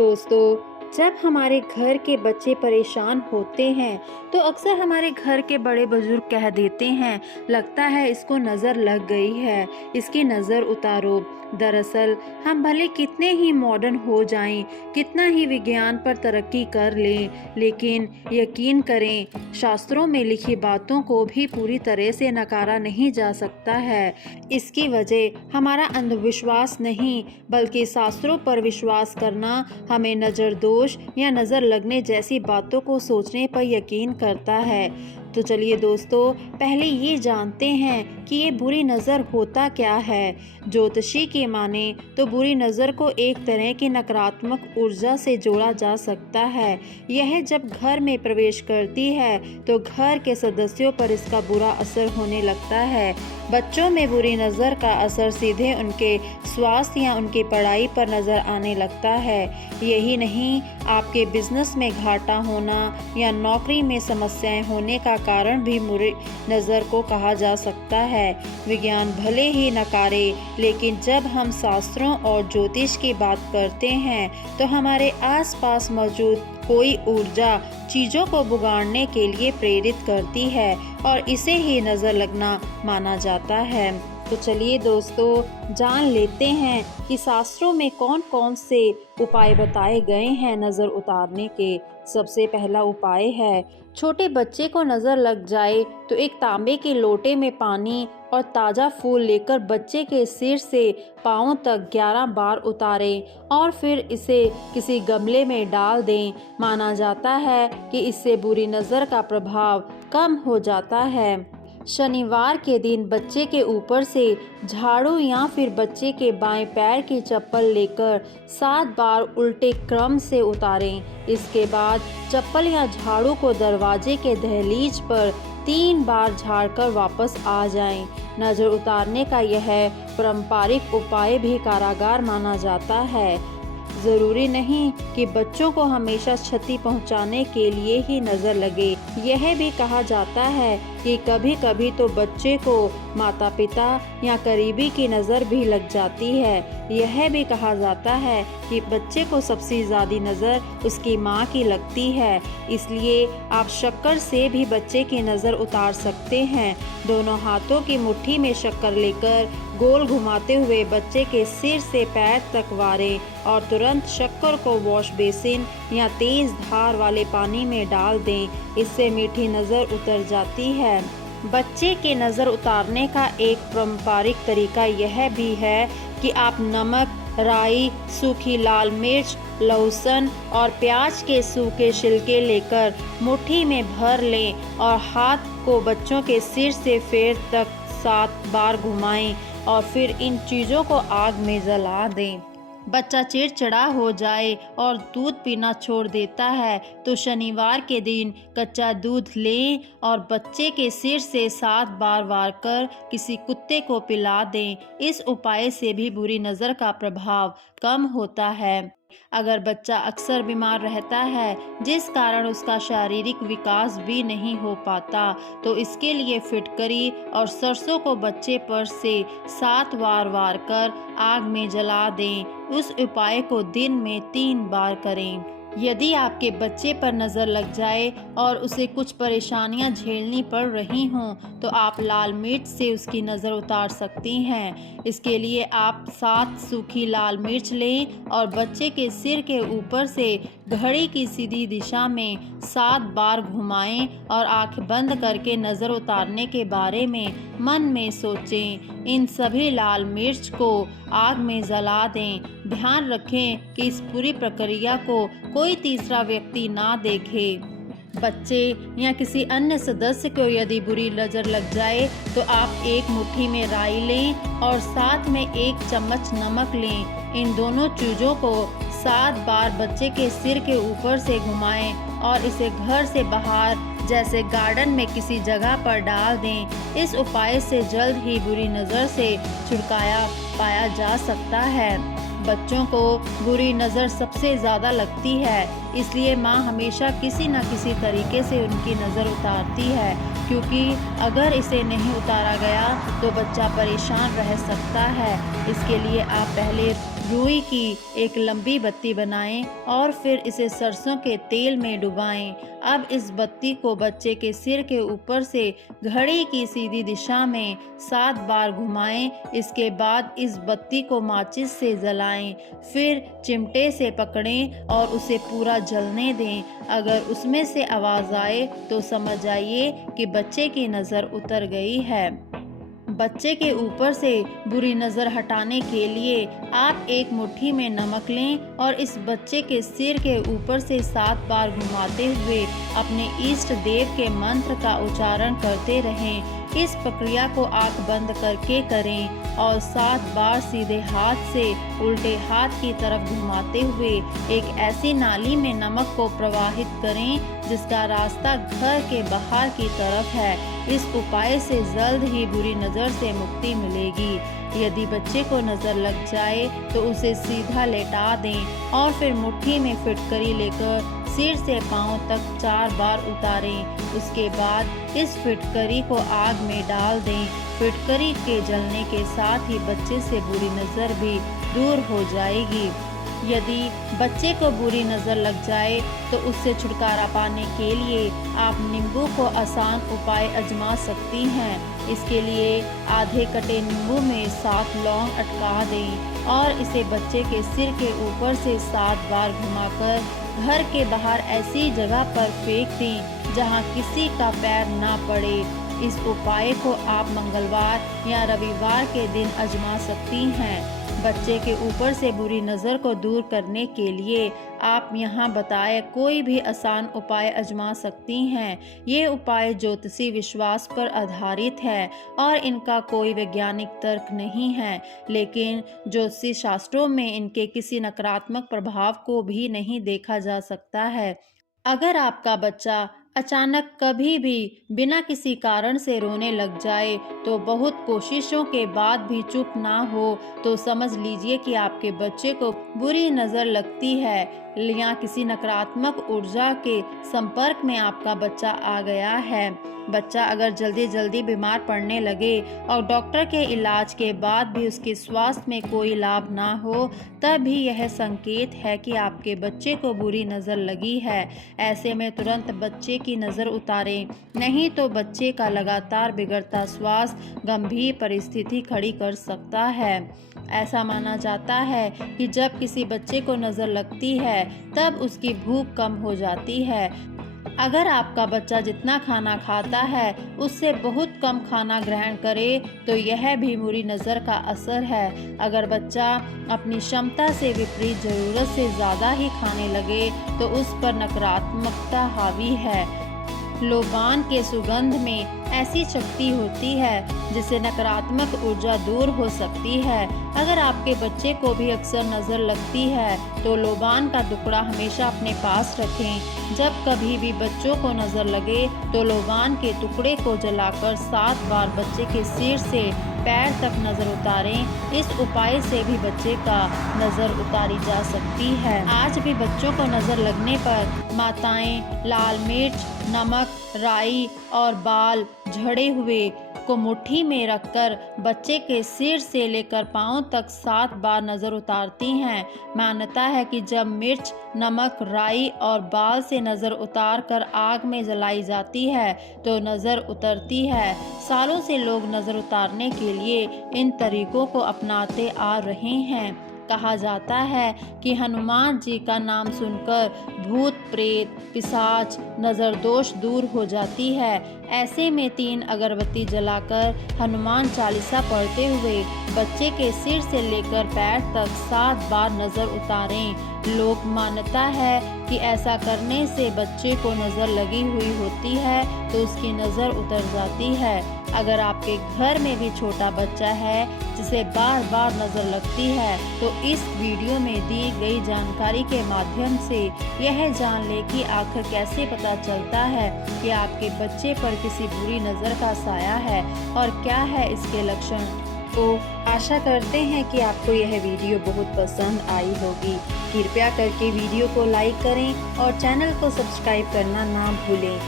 दोस्तों, जब हमारे घर के बच्चे परेशान होते हैं तो अक्सर हमारे घर के बड़े बुजुर्ग कह देते हैं, लगता है इसको नज़र लग गई है, इसकी नज़र उतारो। दरअसल हम भले कितने ही मॉडर्न हो जाएं, कितना ही विज्ञान पर तरक्की कर लें, लेकिन यकीन करें, शास्त्रों में लिखी बातों को भी पूरी तरह से नकारा नहीं जा सकता है। इसकी वजह हमारा अंधविश्वास नहीं, बल्कि शास्त्रों पर विश्वास करना हमें नज़र दोष या नज़र लगने जैसी बातों को सोचने पर यकीन करता है। तो चलिए दोस्तों, पहले ये जानते हैं कि ये बुरी नज़र होता क्या है। ज्योतिषी की माने तो बुरी नज़र को एक तरह की नकारात्मक ऊर्जा से जोड़ा जा सकता है। यह जब घर में प्रवेश करती है तो घर के सदस्यों पर इसका बुरा असर होने लगता है। बच्चों में बुरी नज़र का असर सीधे उनके स्वास्थ्य या उनकी पढ़ाई पर नज़र आने लगता है। यही नहीं, आपके बिजनेस में घाटा होना या नौकरी में समस्याएं होने का कारण भी बुरी नज़र को कहा जा सकता है। विज्ञान भले ही नकारे, लेकिन जब हम शास्त्रों और ज्योतिष की बात करते हैं तो हमारे आसपास मौजूद कोई ऊर्जा चीज़ों को बिगाड़ने के लिए प्रेरित करती है और इसे ही नज़र लगना माना जाता है। तो चलिए दोस्तों, जान लेते हैं कि शास्त्रों में कौन कौन से उपाय बताए गए हैं नज़र उतारने के। सबसे पहला उपाय है, छोटे बच्चे को नज़र लग जाए तो एक तांबे के लोटे में पानी और ताज़ा फूल लेकर बच्चे के सिर से पाँव तक 11 बार उतारें और फिर इसे किसी गमले में डाल दें। माना जाता है कि इससे बुरी नज़र का प्रभाव कम हो जाता है। शनिवार के दिन बच्चे के ऊपर से झाड़ू या फिर बच्चे के बाएं पैर की चप्पल लेकर 7 बार उल्टे क्रम से उतारें। इसके बाद चप्पल या झाड़ू को दरवाजे के दहलीज पर 3 बार झाड़कर वापस आ जाएं। नज़र उतारने का यह पारंपरिक उपाय भी कारागार माना जाता है। ज़रूरी नहीं कि बच्चों को हमेशा क्षति पहुंचाने के लिए ही नज़र लगे। यह भी कहा जाता है कि कभी कभी तो बच्चे को माता पिता या करीबी की नज़र भी लग जाती है। यह भी कहा जाता है कि बच्चे को सबसे ज़्यादा नज़र उसकी माँ की लगती है, इसलिए आप शक्कर से भी बच्चे की नज़र उतार सकते हैं। दोनों हाथों की मुट्ठी में शक्कर लेकर गोल घुमाते हुए बच्चे के सिर से पैर तक वारें और तुरंत शक्कर को वॉश बेसिन या तेज धार वाले पानी में डाल दें। इससे मीठी नज़र उतर जाती है। बच्चे के नज़र उतारने का एक पारंपरिक तरीका यह भी है कि आप नमक, राई, सूखी लाल मिर्च, लहसुन और प्याज के सूखे छिलके लेकर मुट्ठी में भर लें और हाथ को बच्चों के सिर से पैर तक 7 बार घुमाएं और फिर इन चीज़ों को आग में जला दें। बच्चा चिड़चिड़ा हो जाए और दूध पीना छोड़ देता है तो शनिवार के दिन कच्चा दूध लें और बच्चे के सिर से 7 बार वार कर किसी कुत्ते को पिला दें। इस उपाय से भी बुरी नज़र का प्रभाव कम होता है। अगर बच्चा अक्सर बीमार रहता है, जिस कारण उसका शारीरिक विकास भी नहीं हो पाता, तो इसके लिए फिटकरी और सरसों को बच्चे पर से 7 बार वार कर आग में जला दें। उस उपाय को दिन में 3 बार करें। यदि आपके बच्चे पर नज़र लग जाए और उसे कुछ परेशानियां झेलनी पड़ रही हों, तो आप लाल मिर्च से उसकी नज़र उतार सकती हैं। इसके लिए आप 7 सूखी लाल मिर्च लें और बच्चे के सिर के ऊपर से घड़ी की सीधी दिशा में 7 बार घुमाएं और आंख बंद करके नज़र उतारने के बारे में मन में सोचें। इन सभी लाल मिर्च को आग में जला दें। ध्यान रखें कि इस पूरी प्रक्रिया को कोई तीसरा व्यक्ति ना देखे। बच्चे या किसी अन्य सदस्य को यदि बुरी नज़र लग जाए तो आप एक मुट्ठी में राई लें और साथ में 1 चम्मच नमक लें। इन दोनों चीज़ों को 7 बार बच्चे के सिर के ऊपर से घुमाएं और इसे घर से बाहर जैसे गार्डन में किसी जगह पर डाल दें। इस उपाय से जल्द ही बुरी नज़र से छुटकारा पाया जा सकता है। बच्चों को बुरी नज़र सबसे ज़्यादा लगती है, इसलिए माँ हमेशा किसी न किसी तरीके से उनकी नज़र उतारती है, क्योंकि अगर इसे नहीं उतारा गया तो बच्चा परेशान रह सकता है। इसके लिए आप पहले रुई की एक लंबी बत्ती बनाएं और फिर इसे सरसों के तेल में डुबाएं। अब इस बत्ती को बच्चे के सिर के ऊपर से घड़ी की सीधी दिशा में 7 बार घुमाएं। इसके बाद इस बत्ती को माचिस से जलाएं, फिर चिमटे से पकड़ें और उसे पूरा जलने दें। अगर उसमें से आवाज़ आए तो समझ जाइए कि बच्चे की नज़र उतर गई है। बच्चे के ऊपर से बुरी नज़र हटाने के लिए आप एक मुट्ठी में नमक लें और इस बच्चे के सिर के ऊपर से 7 बार घुमाते हुए अपने इष्ट देव के मंत्र का उच्चारण करते रहें। इस प्रक्रिया को आंख बंद करके करें और 7 बार सीधे हाथ से उल्टे हाथ की तरफ घुमाते हुए एक ऐसी नाली में नमक को प्रवाहित करें जिसका रास्ता घर के बाहर की तरफ है। इस उपाय से जल्द ही बुरी नज़र से मुक्ति मिलेगी। यदि बच्चे को नज़र लग जाए तो उसे सीधा लेटा दें और फिर मुट्ठी में फिटकरी लेकर सिर से पांव तक 4 बार उतारें। उसके बाद इस फिटकरी को आग में डाल दें। फिटकरी के जलने के साथ ही बच्चे से बुरी नज़र भी दूर हो जाएगी। यदि बच्चे को बुरी नज़र लग जाए तो उससे छुटकारा पाने के लिए आप नींबू को आसान उपाय आजमा सकती हैं। इसके लिए आधे कटे नींबू में 7 लौंग अटका दें और इसे बच्चे के सिर के ऊपर से 7 बार घुमाकर घर के बाहर ऐसी जगह पर फेंक दें जहां किसी का पैर ना पड़े। इस उपाय को आप मंगलवार या रविवार के दिन आजमा सकती हैं। बच्चे के ऊपर से बुरी नज़र को दूर करने के लिए आप यहाँ बताए कोई भी आसान उपाय आजमा सकती हैं। ये उपाय ज्योतिषी विश्वास पर आधारित है और इनका कोई वैज्ञानिक तर्क नहीं है, लेकिन ज्योतिषी शास्त्रों में इनके किसी नकारात्मक प्रभाव को भी नहीं देखा जा सकता है। अगर आपका बच्चा अचानक कभी भी बिना किसी कारण से रोने लग जाए तो बहुत कोशिशों के बाद भी चुप ना हो तो समझ लीजिए कि आपके बच्चे को बुरी नज़र लगती है या किसी नकारात्मक ऊर्जा के संपर्क में आपका बच्चा आ गया है। बच्चा अगर जल्दी जल्दी बीमार पड़ने लगे और डॉक्टर के इलाज के बाद भी उसके स्वास्थ्य में कोई लाभ ना हो, तब भी यह संकेत है कि आपके बच्चे को बुरी नज़र लगी है। ऐसे में तुरंत बच्चे की नज़र उतारें, नहीं तो बच्चे का लगातार बिगड़ता स्वास्थ्य गंभीर परिस्थिति खड़ी कर सकता है। ऐसा माना जाता है कि जब किसी बच्चे को नज़र लगती है तब उसकी भूख कम हो जाती है। अगर आपका बच्चा जितना खाना खाता है उससे बहुत कम खाना ग्रहण करे तो यह भी बुरी नज़र का असर है। अगर बच्चा अपनी क्षमता से विपरीत ज़रूरत से ज़्यादा ही खाने लगे तो उस पर नकारात्मकता हावी है। लोबान के सुगंध में ऐसी शक्ति होती है जिससे नकारात्मक ऊर्जा दूर हो सकती है। अगर आपके बच्चे को भी अक्सर नज़र लगती है तो लोबान का टुकड़ा हमेशा अपने पास रखें। जब कभी भी बच्चों को नज़र लगे तो लोबान के टुकड़े को जलाकर 7 बार बच्चे के सिर से पैर तक नज़र उतारें। इस उपाय से भी बच्चे का नज़र उतारी जा सकती है। आज भी बच्चों को नज़र लगने पर माताएं लाल मिर्च, नमक, राई और बाल झड़े हुए को मुट्ठी में रखकर बच्चे के सिर से लेकर पांव तक 7 बार नज़र उतारती हैं। मान्यता है कि जब मिर्च, नमक, राई और बाल से नज़र उतार कर आग में जलाई जाती है तो नज़र उतरती है। सालों से लोग नज़र उतारने के लिए इन तरीकों को अपनाते आ रहे हैं। कहा जाता है कि हनुमान जी का नाम सुनकर भूत, प्रेत, पिशाच, नज़र दोष दूर हो जाती है। ऐसे में 3 अगरबत्ती जलाकर हनुमान चालीसा पढ़ते हुए बच्चे के सिर से लेकर पैर तक 7 बार नज़र उतारें। लोक मान्यता है कि ऐसा करने से बच्चे को नज़र लगी हुई होती है तो उसकी नज़र उतर जाती है। अगर आपके घर में भी छोटा बच्चा है जिसे बार बार नज़र लगती है तो इस वीडियो में दी गई जानकारी के माध्यम से यह जान ले कि आखिर कैसे पता चलता है कि आपके बच्चे पर किसी बुरी नज़र का साया है और क्या है इसके लक्षण। तो आशा करते हैं कि आपको यह वीडियो बहुत पसंद आई होगी। कृपया करके वीडियो को लाइक करें और चैनल को सब्सक्राइब करना ना भूलें।